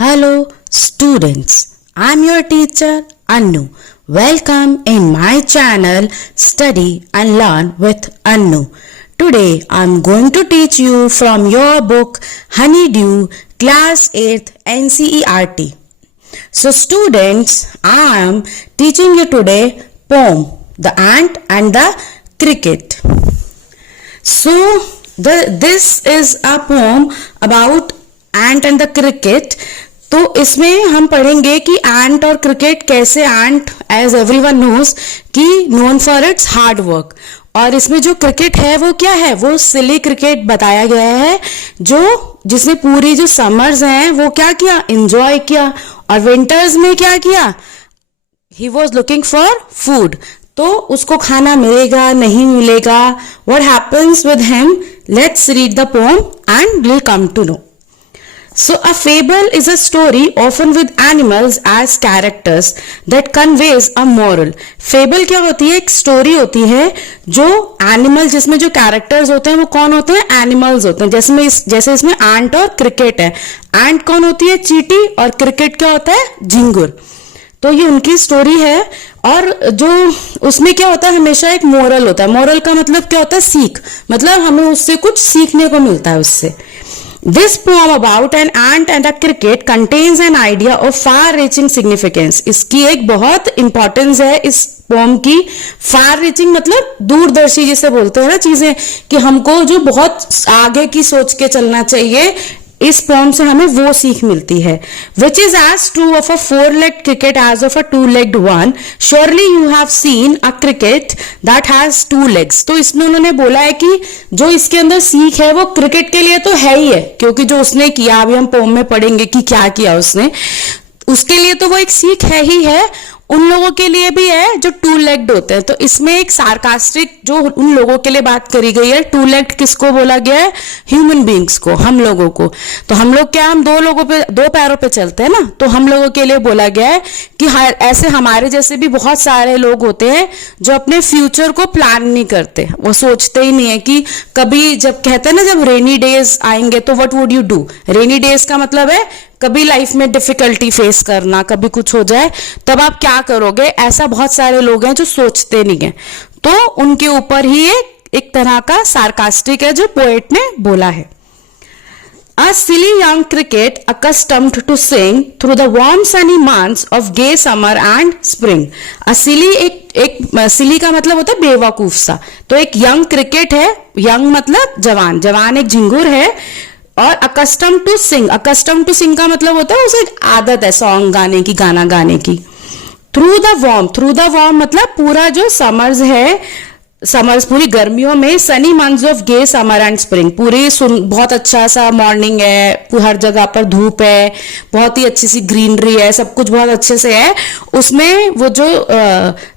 Hello, students. I'm your teacher, Annu. Welcome in my channel, Study and Learn with Annu. Today, I'm going to teach you from your book, Honeydew, Class 8th NCERT. So, students, I am teaching you today poem, The Ant and the Cricket. So, this is a poem about ant and the cricket. तो इसमें हम पढ़ेंगे कि एंट और cricket कैसे एंट as everyone knows कि known for its hard work, और इसमें जो क्रिकेट है वो क्या है, वो सिली क्रिकेट बताया गया है जो जिसने पूरी जो समर्स हैं वो क्या किया, एंजॉय किया, और विंटर्स में क्या किया, he was looking for food, तो उसको खाना मिलेगा नहीं मिलेगा, what happens with him, let's read the poem and will come to know. So a fable is a story often with animals as characters that conveys a moral. Fable क्या होती है, एक स्टोरी होती है जो एनिमल, जिसमें जो characters होते हैं वो कौन होते हैं, एनिमल्स होते हैं. जैसे इसमें एंट और क्रिकेट है. एंट कौन होती है, चींटी, और क्रिकेट क्या होता है, झिंगुर. तो ये उनकी स्टोरी है, और जो उसमें क्या होता है, हमेशा एक मोरल होता है. मोरल का मतलब क्या होता है, सीख, मतलब हमें उससे कुछ सीखने को मिलता है उससे. This poem about an ant and a cricket contains an idea of far-reaching significance. इसकी एक बहुत इंपॉर्टेंस है इस पोम की. फार रीचिंग मतलब दूरदर्शी जिसे बोलते हैं ना चीजें, कि हमको जो बहुत आगे की सोच के चलना चाहिए, इस पोम से हमें वो सीख मिलती है. Which is as true of a 4-legged cricket as of a 2-legged one. Surely you have seen a cricket that has 2 legs. तो इसमें उन्होंने बोला है कि जो इसके अंदर सीख है वो क्रिकेट के लिए तो है ही है, क्योंकि जो उसने किया, अभी हम पोम में पढ़ेंगे कि क्या किया उसने, उसके लिए तो वो एक सीख है ही है. उन लोगों के लिए भी है जो 2-legged होते हैं. तो इसमें एक सार्कास्टिक जो उन लोगों के लिए बात करी गई है. 2-legged किसको बोला गया है, ह्यूमन बींग्स को, हम लोगों को. तो हम लोग क्या, हम दो पैरों पे चलते हैं ना, तो हम लोगों के लिए बोला गया है कि ऐसे हमारे जैसे भी बहुत सारे लोग होते हैं जो अपने फ्यूचर को प्लान नहीं करते. वो सोचते ही नहीं है कि कभी, जब कहते हैं ना जब रेनी डेज आएंगे तो what would you do. Rainy days का मतलब है कभी लाइफ में डिफिकल्टी फेस करना, कभी कुछ हो जाए तब आप क्या करोगे. ऐसा बहुत सारे लोग हैं जो सोचते नहीं है. तो उनके ऊपर ही एक तरह का सार्कास्टिक है जो पोएट ने बोला है. A silly young cricket accustomed to sing through the warm sunny months of gay summer and spring. A silly एक silly का मतलब होता है बेवकूफ सा. तो एक यंग क्रिकेट है, यंग मतलब जवान एक झिंगुर है, और अकस्टम टू सिंग का मतलब होता है उसे आदत है सॉन्ग गाने की, गाना गाने की. थ्रू द वार्म मतलब पूरा जो समर्स पूरी गर्मियों में, sunny months of gay summer and spring, पूरी बहुत अच्छा सा मॉर्निंग है, हर जगह पर धूप है, बहुत ही अच्छी सी ग्रीनरी है, सब कुछ बहुत अच्छे से है. उसमें वो जो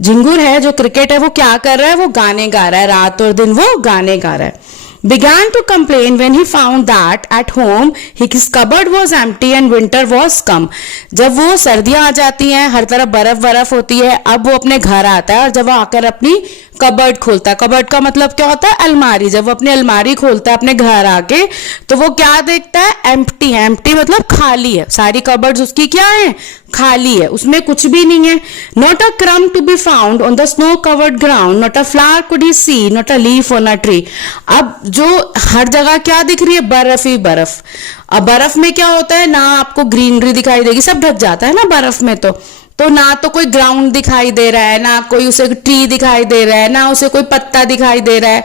झिंगुर है, जो क्रिकेट है, वो क्या कर रहा है, वो गाने गा रहा है, रात और दिन वो गाने गा रहा है. Began to complain when he found that at home his cupboard was empty and winter was come. जब वो सर्दियां आ जाती हैं, हर तरफ बर्फ होती है, अब वो अपने घर आता है, और जब वो आकर अपनी कबर्ड खोलता है, कबर्ड का मतलब क्या होता है, अलमारी, जब वो अपनी अलमारी खोलता है अपने घर आके, तो वो क्या देखता है, एम्प्टी है. एम्प्टी मतलब खाली है, सारी कबर्ड्स उसकी क्या है, खाली है, उसमें कुछ भी नहीं है. Not a crumb to be found on the snow covered ground, not a flower could he see, not a leaf on a tree. अब जो हर जगह क्या दिख रही है, बर्फ ही बर्फ. अब बर्फ में क्या होता है, ना आपको ग्रीनरी दिखाई देगी, सब ढक जाता है ना बर्फ में. तो ना तो कोई ग्राउंड दिखाई दे रहा है, ना कोई उसे ट्री दिखाई दे रहा है, ना उसे कोई पत्ता दिखाई दे रहा है,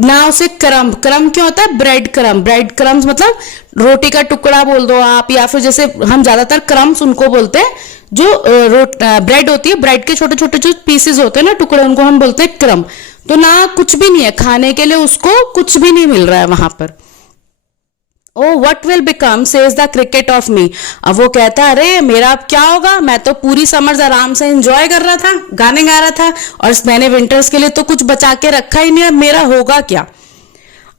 ना उसे क्रम्ब क्या होता है, ब्रेड क्रम्स मतलब रोटी का टुकड़ा बोल दो आप, या फिर जैसे हम ज्यादातर क्रम्स उनको बोलते हैं, जो ब्रेड होती है, ब्रेड के छोटे छोटे जो पीसेस होते हैं ना, टुकड़े, उनको हम बोलते हैं क्रम्ब. तो ना कुछ भी नहीं है खाने के लिए, उसको कुछ भी नहीं मिल रहा है वहां पर. Oh, what will become, says the cricket of me. अब वो कहता है, अरे मेरा अब क्या होगा, मैं तो पूरी समर्स आराम से एंजॉय कर रहा था, गाने गा रहा था, और मैंने विंटर्स के लिए तो कुछ बचा के रखा ही नहीं है, मेरा होगा क्या.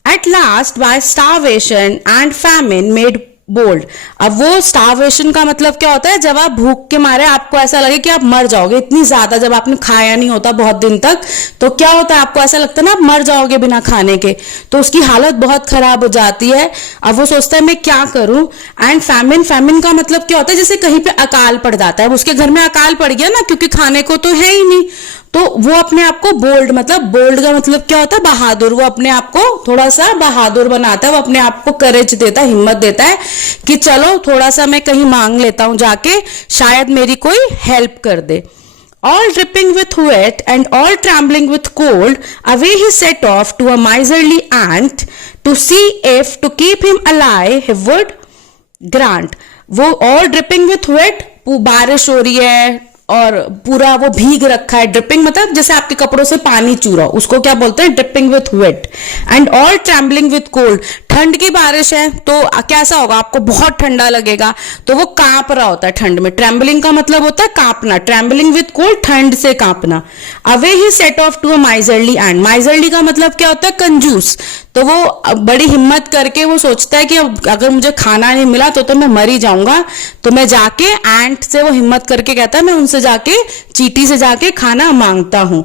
At last, by starvation and famine made bold. अब वो स्टारवेशन का मतलब क्या होता है, जब आप भूख के मारे आपको ऐसा लगे कि आप मर जाओगे इतनी ज्यादा, जब आपने खाया नहीं होता बहुत दिन तक, तो क्या होता है, आपको ऐसा लगता है ना आप मर जाओगे बिना खाने के, तो उसकी हालत बहुत खराब हो जाती है। अब वो सोचता है मैं क्या करूं। एंड फैमिन, फैमिन का मतलब क्या होता है, जैसे कहीं पे अकाल पड़ जाता है, अब उसके घर में अकाल पड़ गया ना, क्योंकि खाने को तो है ही नहीं, तो वो अपने आप को बोल्ड, मतलब बोल्ड का मतलब क्या होता है, बहादुर, वो अपने आप को थोड़ा सा बहादुर बनाता है, वो अपने आप को करेज देता है, हिम्मत देता है कि चलो थोड़ा सा मैं कहीं मांग लेता हूं जाके, शायद मेरी कोई हेल्प कर दे। All dripping with wet and all trembling with cold, away he set off to a miserly ant to see if to keep him alive he would grant. वो all dripping with wet, बारिश हो रही है और पूरा वो भीग रखा है, ड्रिपिंग मतलब जैसे आपके कपड़ों से पानी चूरा, उसको क्या बोलते हैं, dripping with wet. And all trembling with cold, ठंड की बारिश है तो कैसा होगा, आपको बहुत ठंडा लगेगा, तो वो कांप रहा होता है ठंड में। ट्रैम्बलिंग का मतलब होता है कांपना, ट्रैम्बलिंग विथ कोल्ड, ठंड से कांपना। Away he set off to a miserly ant, miserly का मतलब क्या होता है, कंजूस, तो वो बड़ी हिम्मत करके वो सोचता है कि अब अगर मुझे खाना नहीं मिला तो मैं मर ही जाऊंगा, तो मैं जाके एंट से, वो हिम्मत करके कहता है मैं उनसे जाके, चींटी से जाके खाना मांगता हूं।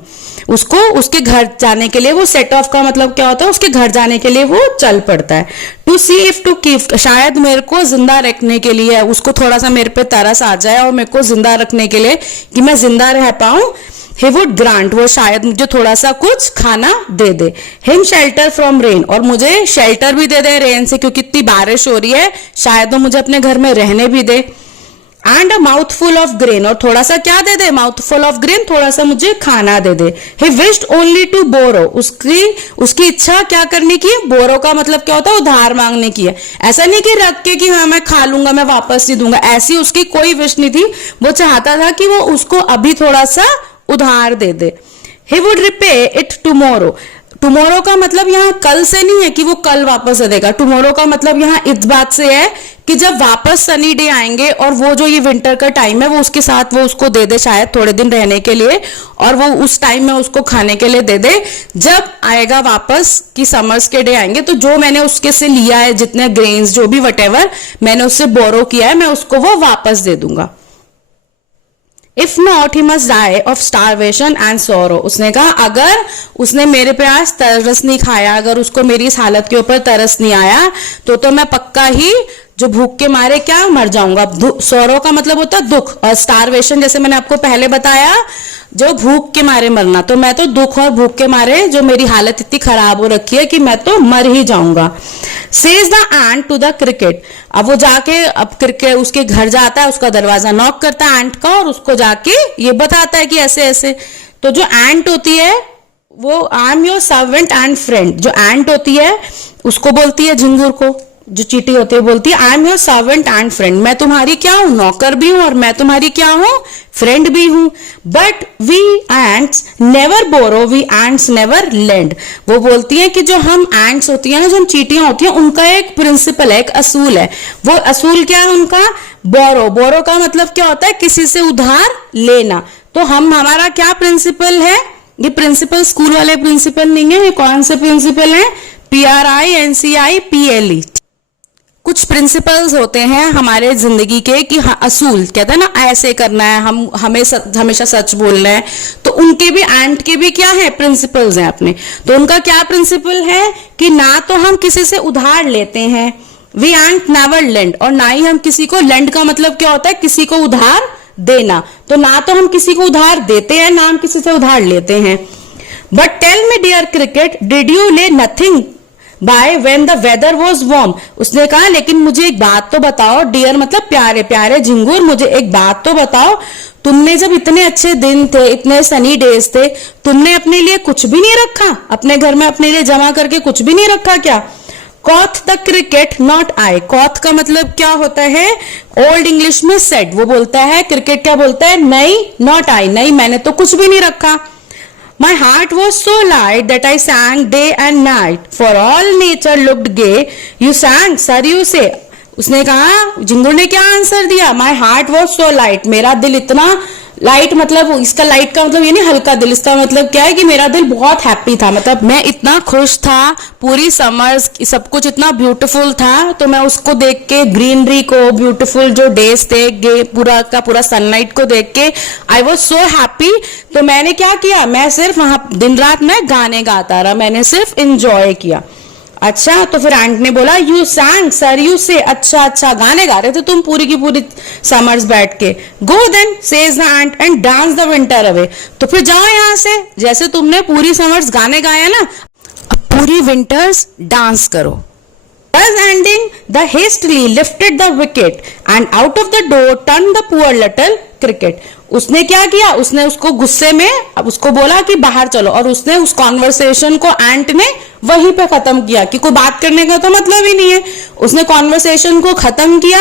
उसको उसके घर जाने के लिए, वो सेट ऑफ का मतलब क्या होता है, उसके घर जाने के लिए वो चल पड़ता है। To see if to keep, शायद मेरे को जिंदा रखने के लिए, उसको थोड़ा सा मेरे पे तरस आ जाए और मेरे को जिंदा रखने के लिए कि मैं जिंदा रह पाऊं, he would grant, वो शायद मुझे थोड़ा सा कुछ खाना दे दे। him shelter from rain, और मुझे शेल्टर भी दे दे रेन से, क्योंकि इतनी बारिश हो रही है, शायद वो मुझे अपने घर में रहने भी दे। And a mouthful of grain, और थोड़ा सा क्या दे दे, माउथफुल ऑफ ग्रेन, थोड़ा सा मुझे खाना दे दे। he wished only to borrow, उसकी इच्छा क्या करने की, बोरो का मतलब क्या होता है, उधार मांगने की है। ऐसा नहीं कि रख के कि हाँ मैं खा लूंगा, मैं वापस नहीं दूंगा, ऐसी उसकी कोई विश नहीं थी। वो चाहता था कि वो उसको अभी थोड़ा सा उधार दे दे। he would repay it tomorrow, tomorrow का मतलब यहाँ कल से नहीं है कि वो कल वापस दे देगा, टुमारो का मतलब यहाँ इस बात से है कि जब वापस सनी डे आएंगे और वो जो ये विंटर का टाइम है वो उसके साथ वो उसको दे दे शायद थोड़े दिन रहने के लिए, और वो उस टाइम में उसको खाने के लिए दे दे। जब आएगा वापस कि समर्स के डे आएंगे, तो जो मैंने उसके से लिया है, जितने ग्रेन्स जो भी वटेवर मैंने उससे बोरो किया है, मैं उसको वो वापस दे दूंगा। If not he must die of starvation and sorrow, उसने कहा अगर उसने मेरे पे आज तरस नहीं खाया, अगर उसको मेरी इस हालत के ऊपर तरस नहीं आया, तो मैं पक्का ही जो भूख के मारे क्या मर जाऊंगा। सोरो का मतलब होता है दुख, और स्टारवेशन जैसे मैंने आपको पहले बताया जो भूख के मारे मरना, तो मैं तो दुख और भूख के मारे जो मेरी हालत इतनी खराब हो रखी है कि मैं तो मर ही जाऊंगा। Says the ant to the cricket, अब वो जाके अब क्रिकेट उसके घर जाता है, उसका दरवाजा नॉक करता है एंट का, और उसको जाके ये बताता है कि ऐसे ऐसे। तो जो एंट होती है वो I am your servant and friend, जो एंट होती है उसको बोलती है झिंगुर को, जो चींटी होती है बोलती है I am your servant and friend, मैं तुम्हारी क्या हूं, नौकर भी हूं और मैं तुम्हारी क्या हूं, फ्रेंड भी हूं। But we ants never borrow, we ants never lend, वो बोलती है कि जो हम एंट्स होती है ना, जो हम चींटियां होती हैं, उनका एक प्रिंसिपल है, एक असूल है। वो असूल क्या है उनका, बोरो, बोरो का मतलब क्या होता है, किसी से उधार लेना। तो हमारा क्या प्रिंसिपल है, ये प्रिंसिपल स्कूल वाले प्रिंसिपल नहीं है, ये कौन से प्रिंसिपल है, PRINCIPLE। कुछ प्रिंसिपल्स होते हैं हमारे जिंदगी के कि हाँ, असूल कहते हैं ना, ऐसे करना है, हमें हमेशा सच बोलना है, तो उनके भी एंट के भी क्या है, प्रिंसिपल्स हैं अपने। तो उनका क्या प्रिंसिपल है कि ना तो हम किसी से उधार लेते हैं, वी एंट नेवर लेंड, और ना ही हम किसी को, लेंड का मतलब क्या होता है, किसी को उधार देना, तो ना तो हम किसी को उधार देते हैं, ना हम किसी से उधार लेते हैं। But tell me dear cricket, did you lay nothing by when the weather was warm, उसने कहा लेकिन मुझे एक बात तो बताओ, डियर मतलब प्यारे, प्यारे झिंगुर, मुझे एक बात तो बताओ, तुमने जब इतने अच्छे दिन थे, इतने सनी डेज थे, तुमने अपने लिए कुछ भी नहीं रखा, अपने घर में अपने लिए जमा करके कुछ भी नहीं रखा क्या। कॉथ द क्रिकेट नॉट आई, कॉथ का मतलब क्या होता है, ओल्ड इंग्लिश में सेड, वो बोलता है क्रिकेट क्या बोलता है, नहीं, नॉट आई, नहीं मैंने तो कुछ भी नहीं रखा। My heart was so light that I sang day and night, for all nature looked gay, you sang Saryu से। उसने कहा, झिंगुर ने क्या आंसर दिया, My heart was so light, मेरा दिल इतना लाइट मतलब इसका लाइट का मतलब ये नहीं हल्का दिल, इसका मतलब क्या है कि मेरा दिल बहुत हैप्पी था, मतलब मैं इतना खुश था, पूरी समर्स सब कुछ इतना ब्यूटीफुल था। तो मैं उसको देख के, ग्रीनरी को, ब्यूटीफुल जो डेज थे, पूरा का पूरा सनलाइट को देख के आई वॉज सो हैप्पी। तो मैंने क्या किया, मैं सिर्फ वहां दिन रात में गाने गाता रहा, मैंने सिर्फ इंजॉय किया। अच्छा, तो फिर आंट ने बोला यू सैंग सर यू से, अच्छा अच्छा गाने गा रहे थे तुम पूरी की पूरी समर्स बैठ के। Go then says the ant and dance the winter away, तो फिर जाओ यहाँ से, जैसे तुमने पूरी समर्स गाने गाया ना, अब पूरी विंटर्स डांस करो। Thus ending, the hastily lifted the wicket and out of the door turned the poor little cricket. उसने क्या किया, उसने उसको गुस्से में अब उसको बोला कि बाहर चलो, और उसने उस कॉन्वर्सेशन को एंट ने वहीं पे खत्म किया कि कोई बात करने का तो मतलब ही नहीं है। उसने कॉन्वर्सेशन को खत्म किया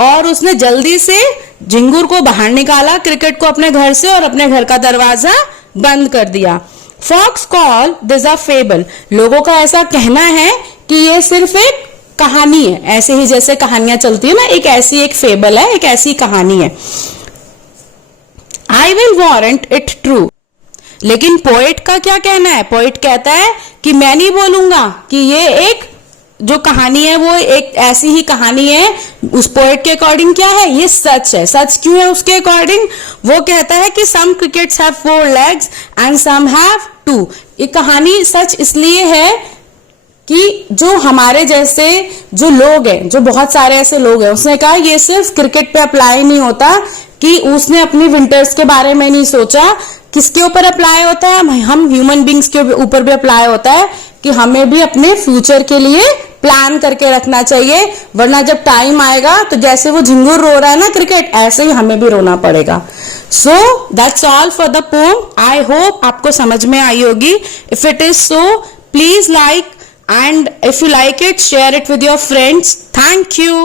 और उसने जल्दी से झिंगुर को बाहर निकाला, क्रिकेट को अपने घर से, और अपने घर का दरवाजा बंद कर दिया। Folks call this a fable, लोगों का ऐसा कहना है कि ये सिर्फ एक कहानी है, ऐसे ही जैसे कहानियां चलती है ना, एक ऐसी एक फेबल है, एक ऐसी कहानी है। I will warrant it true, लेकिन पोएट का क्या कहना है, पोएट कहता है कि मैं नहीं बोलूंगा कि ये एक जो कहानी है वो एक ऐसी ही कहानी है। उस पोएट के अकॉर्डिंग क्या है, ये सच है। सच क्यों है उसके अकॉर्डिंग, वो कहता है कि some crickets have 4 legs and some have 2। ये कहानी सच इसलिए है कि जो हमारे जैसे जो लोग हैं, जो बहुत सारे ऐसे लोग हैं, उसने कहा ये सिर्फ क्रिकेट पे अप्लाई नहीं होता, कि उसने अपनी विंटर्स के बारे में नहीं सोचा, किसके ऊपर अप्लाई होता है, हम ह्यूमन बींग्स के ऊपर भी अप्लाई होता है कि हमें भी अपने फ्यूचर के लिए प्लान करके रखना चाहिए, वरना जब टाइम आएगा तो जैसे वो झिंगुर रो रहा है ना क्रिकेट, ऐसे ही हमें भी रोना पड़ेगा। So that's all for the pome. I hope आपको समझ में आई होगी। If it is so please like, and if you like it, share it with your friends. Thank you.